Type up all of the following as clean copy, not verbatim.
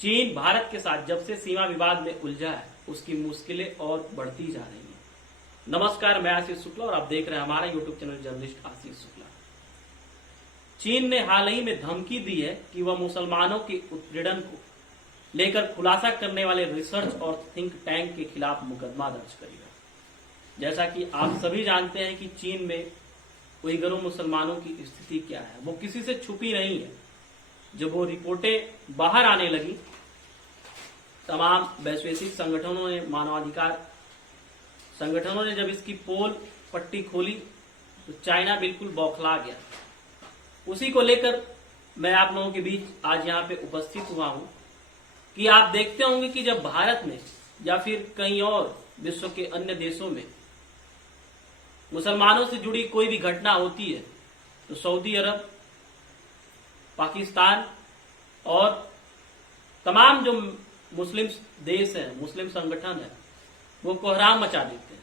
चीन भारत के साथ जब से सीमा विवाद में उलझा है उसकी मुश्किलें और बढ़ती जा रही हैं। नमस्कार, मैं आशीष शुक्ला और आप देख रहे हैं हमारा YouTube channel journalist Ashish Shukla. चीन ने हाल ही में धमकी दी है कि वह मुसलमानों के उत्पीड़न को लेकर खुलासा करने वाले रिसर्च और थिंक टैंक के खिलाफ मुकदमा दर्ज करेगा। जैसा कि आप सभी जानते हैं कि चीन में उइगरों मुसलमानों की स्थिति क्या है, वो किसी से छुपी नहीं है। जब वो रिपोर्टें बाहर आने लगी, तमाम वैश्विक संगठनों ने, मानवाधिकार संगठनों ने जब इसकी पोल पट्टी खोली तो चाइना बिल्कुल बौखला गया। उसी को लेकर मैं आप लोगों के बीच आज यहाँ पे उपस्थित हुआ हूं कि आप देखते होंगे कि जब भारत में या फिर कहीं और विश्व के अन्य देशों में मुसलमानों से जुड़ी कोई भी घटना होती है तो सऊदी अरब, पाकिस्तान और तमाम जो मुस्लिम देश हैं, मुस्लिम संगठन है, वो कोहराम मचा देते हैं।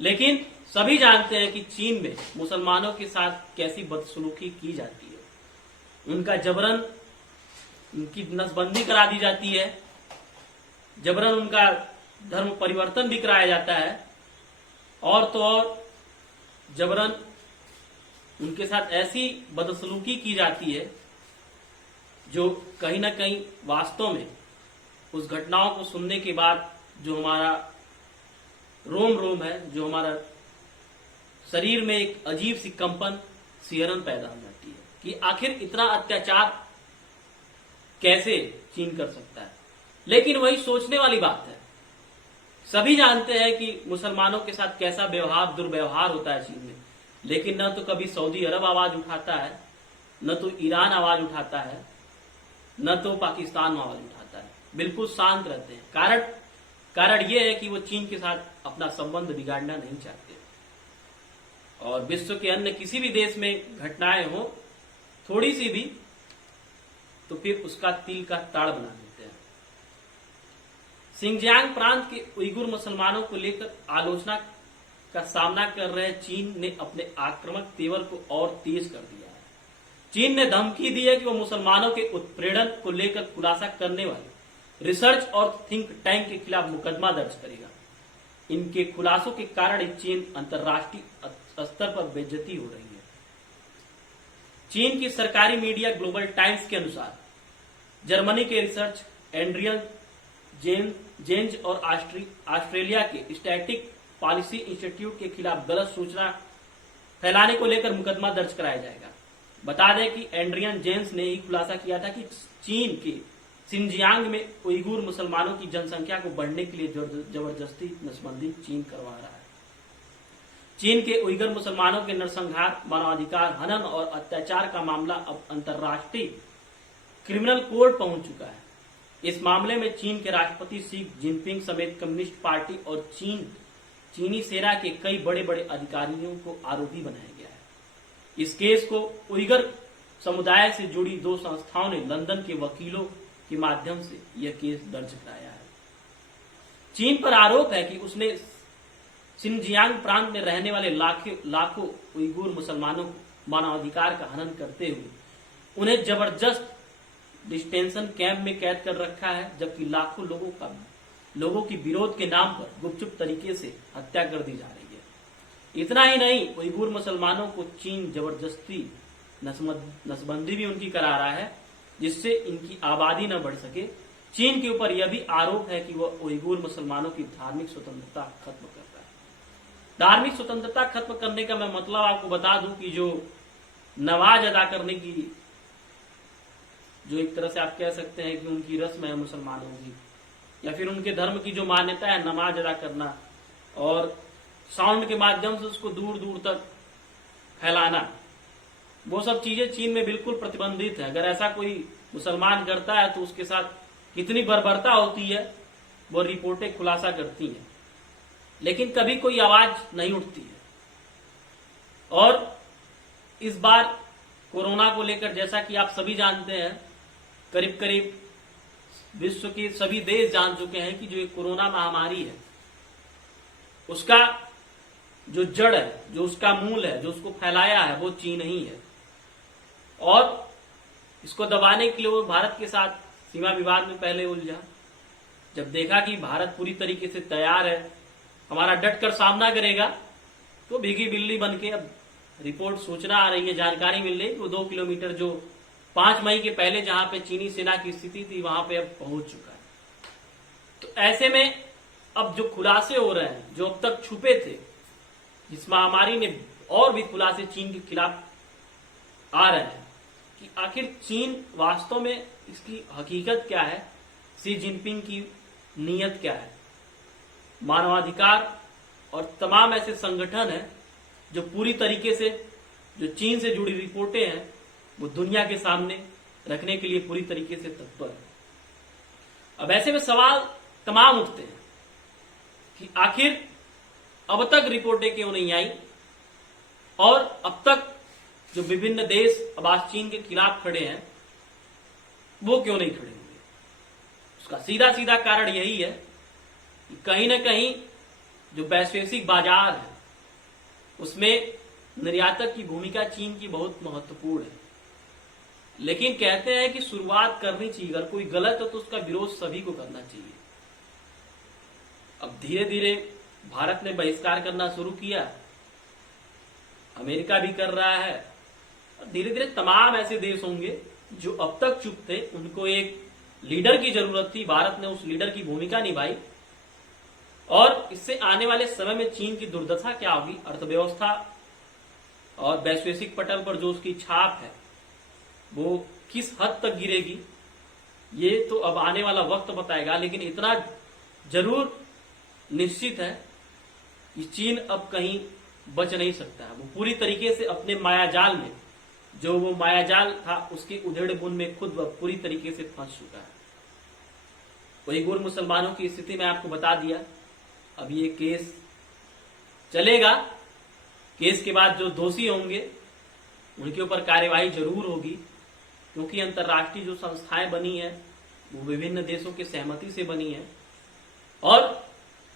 लेकिन सभी जानते हैं कि चीन में मुसलमानों के साथ कैसी बदसलूकी की जाती है। उनका जबरन उनकी नसबंदी करा दी जाती है, जबरन उनका धर्म परिवर्तन भी कराया जाता है और तो और जबरन उनके साथ ऐसी बदसलूकी की जाती है जो कहीं ना कहीं वास्तव में उस घटनाओं को सुनने के बाद जो हमारा रोम रोम है, जो हमारा शरीर में एक अजीब सी कंपन, सिहरन पैदा हो जाती है कि आखिर इतना अत्याचार कैसे चीन कर सकता है। लेकिन वही सोचने वाली बात है। सभी जानते हैं कि मुसलमानों के साथ कैसा व्यवहार, दुर्व्यवहार होता है चीन में, लेकिन न तो कभी सऊदी अरब आवाज उठाता है, न तो ईरान आवाज उठाता है, न तो पाकिस्तान आवाज उठाता है। बिल्कुल शांत रहते हैं। कारण यह है कि वो चीन के साथ अपना संबंध बिगाड़ना नहीं चाहते और विश्व के अन्य किसी भी देश में घटनाएं हो थोड़ी सी भी तो फिर उसका तिल का ताड़ बना देते हैं। सिंगजियांग प्रांत के उइगुर मुसलमानों को लेकर आलोचना का सामना कर रहे चीन ने अपने आक्रामक तेवर को और तेज कर दिया है। चीन ने धमकी दी है कि वो मुसलमानों के उत्पीड़न को लेकर खुलासा करने वाले रिसर्च और थिंक टैंक के खिलाफ मुकदमा दर्ज करेगा। इनके खुलासों के कारण चीन अंतर्राष्ट्रीय स्तर पर बेइज्जती हो रही है। चीन की सरकारी मीडिया ग्लोबल टाइम्स के अनुसार जर्मनी के रिसर्च एंड्रियन जेंज और ऑस्ट्रेलिया के स्टैटिक पॉलिसी इंस्टीट्यूट के खिलाफ गलत सूचना फैलाने को लेकर मुकदमा दर्ज कराया जाएगा। बता दें कि एंड्रियन जेंस ने ही खुलासा किया था कि चीन के सिंजियांग में उइगुर मुसलमानों की जनसंख्या को बढ़ने के लिए जबरदस्ती नसबंदी चीन करवा रहा है। चीन के उइगर मुसलमानों के नरसंहार, मानवाधिकार हनन और अत्याचार का मामला अब अंतर्राष्ट्रीय क्रिमिनल कोर्ट पहुंच चुका है। इस मामले में चीन के राष्ट्रपति शी जिनपिंग समेत कम्युनिस्ट पार्टी और चीनी सेना के कई बड़े बड़े अधिकारियों को आरोपी बनाया गया है। इस केस को उइगर समुदाय से जुड़ी दो संस्थाओं ने लंदन के वकीलों के माध्यम से यह केस दर्ज कराया है। चीन पर आरोप है कि उसने सिंजियांग प्रांत में रहने वाले लाखों उइगुर मुसलमानों को मानवाधिकार का हनन करते हुए उन्हें जबरदस्त डिटेंशन कैंप में कैद कर रखा है, जबकि लाखों लोगों की विरोध के नाम पर गुपचुप तरीके से हत्या कर दी जा रही है। इतना ही नहीं, उइगुर मुसलमानों को चीन जबरदस्ती नसबंदी भी उनकी करा रहा है, जिससे इनकी आबादी न बढ़ सके। चीन के ऊपर यह भी आरोप है कि वह उइगुर मुसलमानों की धार्मिक स्वतंत्रता खत्म कर रहा है। धार्मिक स्वतंत्रता खत्म करने का मैं मतलब आपको बता दूं कि जो नमाज अदा करने की, जो एक तरह से आप कह सकते हैं कि उनकी रस्म है मुसलमानों की, या फिर उनके धर्म की जो मान्यता है नमाज अदा करना और साउंड के माध्यम से उसको दूर दूर तक फैलाना, वो सब चीजें चीन में बिल्कुल प्रतिबंधित है। अगर ऐसा कोई मुसलमान करता है तो उसके साथ कितनी बर्बरता होती है वो रिपोर्टें खुलासा करती हैं, लेकिन कभी कोई आवाज नहीं उठती है। और इस बार कोरोना को लेकर जैसा कि आप सभी जानते हैं, करीब करीब विश्व के सभी देश जान चुके हैं कि जो ये कोरोना महामारी है उसका जो जड़ है, जो उसका मूल है, जो उसको फैलाया है वो चीन ही है। और इसको दबाने के लिए वो भारत के साथ सीमा विवाद में पहले उलझा। जब देखा कि भारत पूरी तरीके से तैयार है, हमारा डटकर सामना करेगा, तो भीगी बिल्ली बन के अब रिपोर्ट सूचना आ रही है, जानकारी मिल रही है कि वो 2 किलोमीटर जो 5 मई के पहले जहां पे चीनी सेना की स्थिति थी वहां पे अब पहुंच चुका है। तो ऐसे में अब जो खुलासे हो रहे हैं, जो अब तक छुपे थे, इस महामारी ने और भी खुलासे चीन के खिलाफ आ रहे हैं कि आखिर चीन वास्तव में इसकी हकीकत क्या है, शी जिनपिंग की नीयत क्या है। मानवाधिकार और तमाम ऐसे संगठन हैं जो पूरी तरीके से जो चीन से जुड़ी रिपोर्टें हैं वो दुनिया के सामने रखने के लिए पूरी तरीके से तत्पर है। अब ऐसे में सवाल तमाम उठते हैं कि आखिर अब तक रिपोर्टें क्यों नहीं आई और अब तक जो विभिन्न देश अब आज चीन के खिलाफ खड़े हैं वो क्यों नहीं खड़े हुए। उसका सीधा सीधा कारण यही है कि कहीं ना कहीं जो वैश्विक बाजार है उसमें निर्यातक की भूमिका चीन की बहुत महत्वपूर्ण है। लेकिन कहते हैं कि शुरुआत करनी चाहिए, अगर कोई गलत हो तो उसका विरोध सभी को करना चाहिए। अब धीरे धीरे भारत ने बहिष्कार करना शुरू किया, अमेरिका भी कर रहा है, और धीरे धीरे तमाम ऐसे देश होंगे जो अब तक चुप थे, उनको एक लीडर की जरूरत थी। भारत ने उस लीडर की भूमिका निभाई और इससे आने वाले समय में चीन की दुर्दशा क्या होगी, अर्थव्यवस्था और वैश्विक पटल पर जो उसकी छाप है वो किस हद तक गिरेगी, ये तो अब आने वाला वक्त बताएगा। लेकिन इतना जरूर निश्चित है कि चीन अब कहीं बच नहीं सकता है। वो पूरी तरीके से अपने मायाजाल में, जो वो मायाजाल था उसके उधेड़ बुन में खुद वह पूरी तरीके से फंस चुका है। उइगुर मुसलमानों की स्थिति में आपको बता दिया। अब ये केस चलेगा, केस के बाद जो दोषी होंगे उनके ऊपर कार्यवाही जरूर होगी, क्योंकि अंतर्राष्ट्रीय जो संस्थाएं बनी है वो विभिन्न देशों की सहमति से बनी है और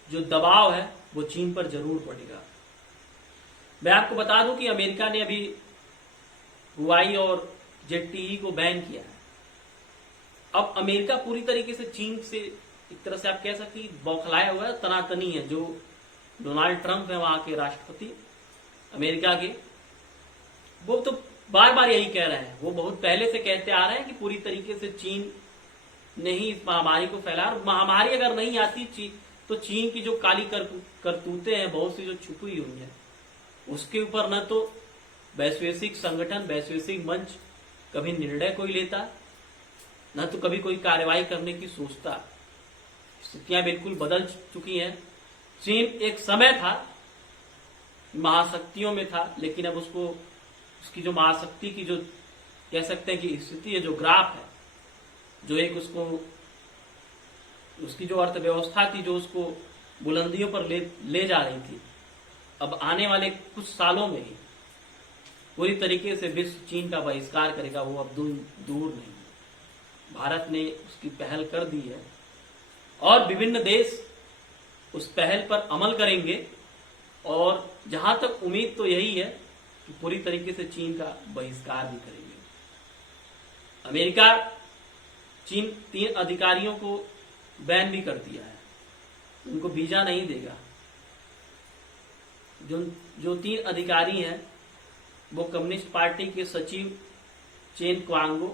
जो दबाव है वो चीन पर जरूर पड़ेगा। मैं आपको बता दूं कि अमेरिका ने अभी हुआई और जेडटीई को बैन किया है। अब अमेरिका पूरी तरीके से चीन से एक तरह से आप कह सकते हैं बौखलाया हुआ है, तनातनी है। जो डोनाल्ड ट्रंप है वहां के राष्ट्रपति अमेरिका के, वो तो बार बार यही कह रहे हैं, वो बहुत पहले से कहते आ रहे हैं कि पूरी तरीके से चीन ने ही इस महामारी को फैलाया। और महामारी अगर नहीं आती तो चीन की जो काली करतूतें हैं, बहुत सी जो छुपी हुई है, उसके ऊपर न तो वैश्विक संगठन, वैश्विक मंच कभी निर्णय कोई लेता, न तो कभी कोई कार्रवाई करने की सोचता। स्थितियां बिल्कुल बदल चुकी हैं। चीन एक समय था महाशक्तियों में था, लेकिन अब उसकी जो महाशक्ति की जो कह सकते हैं कि स्थिति है, जो ग्राफ है, जो एक उसकी जो अर्थव्यवस्था थी जो उसको बुलंदियों पर ले जा रही थी, अब आने वाले कुछ सालों में ही पूरी तरीके से विश्व चीन का बहिष्कार करेगा। वो अब दूर नहीं। भारत ने उसकी पहल कर दी है और विभिन्न देश उस पहल पर अमल करेंगे और जहां तक उम्मीद तो यही है कि पूरी तरीके से चीन का बहिष्कार भी करेंगे। अमेरिका चीन 3 अधिकारियों को बैन भी कर दिया है, उनको वीजा नहीं देगा। जो 3 अधिकारी हैं वो कम्युनिस्ट पार्टी के सचिव चेन क्वांगो,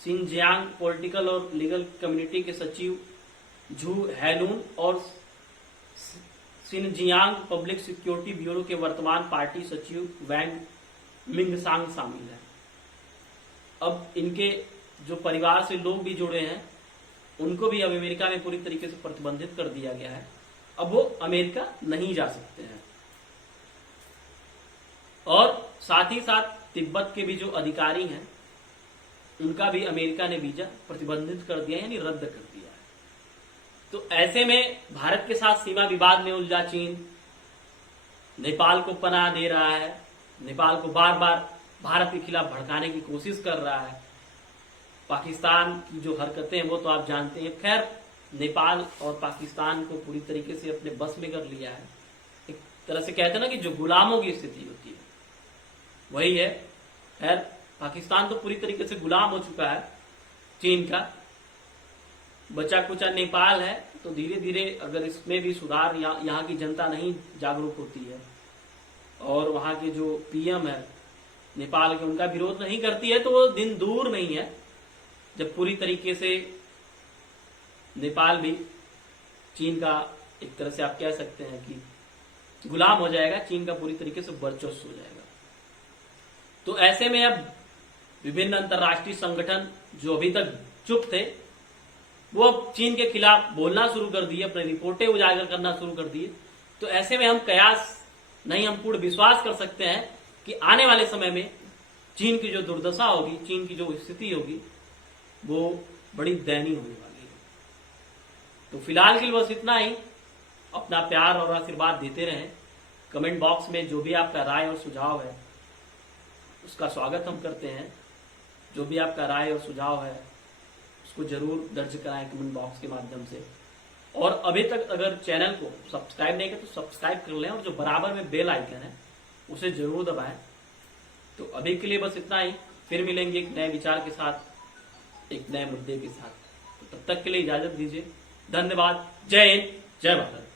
सिंजियांग पॉलिटिकल और लीगल कम्युनिटी के सचिव झू हैलून और सिनजियांग पब्लिक सिक्योरिटी ब्यूरो के वर्तमान पार्टी सचिव वैंग मिंगसांग शामिल है। अब इनके जो परिवार से लोग भी जुड़े हैं उनको भी अब अमेरिका में पूरी तरीके से प्रतिबंधित कर दिया गया है। अब वो अमेरिका नहीं जा सकते हैं। और साथ ही साथ तिब्बत के भी जो अधिकारी हैं उनका भी अमेरिका ने वीजा प्रतिबंधित कर दिया, यानी रद्द कर दिया है। तो ऐसे में भारत के साथ सीमा विवाद में उलझा चीन नेपाल को पनाह दे रहा है, नेपाल को बार बार भारत के खिलाफ भड़काने की कोशिश कर रहा है। पाकिस्तान की जो हरकतें हैं वो तो आप जानते हैं। खैर, नेपाल और पाकिस्तान को पूरी तरीके से अपने बस में कर लिया है। एक तरह से कहते हैं ना कि जो गुलामों की स्थिति होती है वही है। खैर, पाकिस्तान तो पूरी तरीके से गुलाम हो चुका है चीन का, बचा कुचा नेपाल है, तो धीरे धीरे अगर इसमें भी सुधार, यहाँ की जनता नहीं जागरूक होती है और वहां के जो पीएम है नेपाल के, उनका विरोध नहीं करती है, तो वो दिन दूर नहीं है जब पूरी तरीके से नेपाल भी चीन का एक तरह से आप कह सकते हैं कि गुलाम हो जाएगा, चीन का पूरी तरीके से वर्चस्व हो जाएगा। तो ऐसे में अब विभिन्न अंतर्राष्ट्रीय संगठन जो अभी तक चुप थे, वो अब चीन के खिलाफ बोलना शुरू कर दिए, अपनी रिपोर्टें उजागर करना शुरू कर दिए। तो ऐसे में हम कयास नहीं, हम पूर्ण विश्वास कर सकते हैं कि आने वाले समय में चीन की जो दुर्दशा होगी, चीन की जो स्थिति होगी, वो बड़ी दयनीय होने वाली है। तो फिलहाल के लिए बस इतना ही। अपना प्यार और आशीर्वाद देते रहें। कमेंट बॉक्स में जो भी आपका राय और सुझाव है उसका स्वागत हम करते हैं। जो भी आपका राय और सुझाव है उसको जरूर दर्ज कराएं कमेंट बॉक्स के माध्यम से। और अभी तक अगर चैनल को सब्सक्राइब नहीं किया तो सब्सक्राइब कर लें और जो बराबर में बेल आइकन है उसे जरूर दबाएं। तो अभी के लिए बस इतना ही। फिर मिलेंगे एक नए विचार के साथ, एक नए मुद्दे के साथ। तो तब तक के लिए इजाजत दीजिए। धन्यवाद। जय हिंद, जय भारत।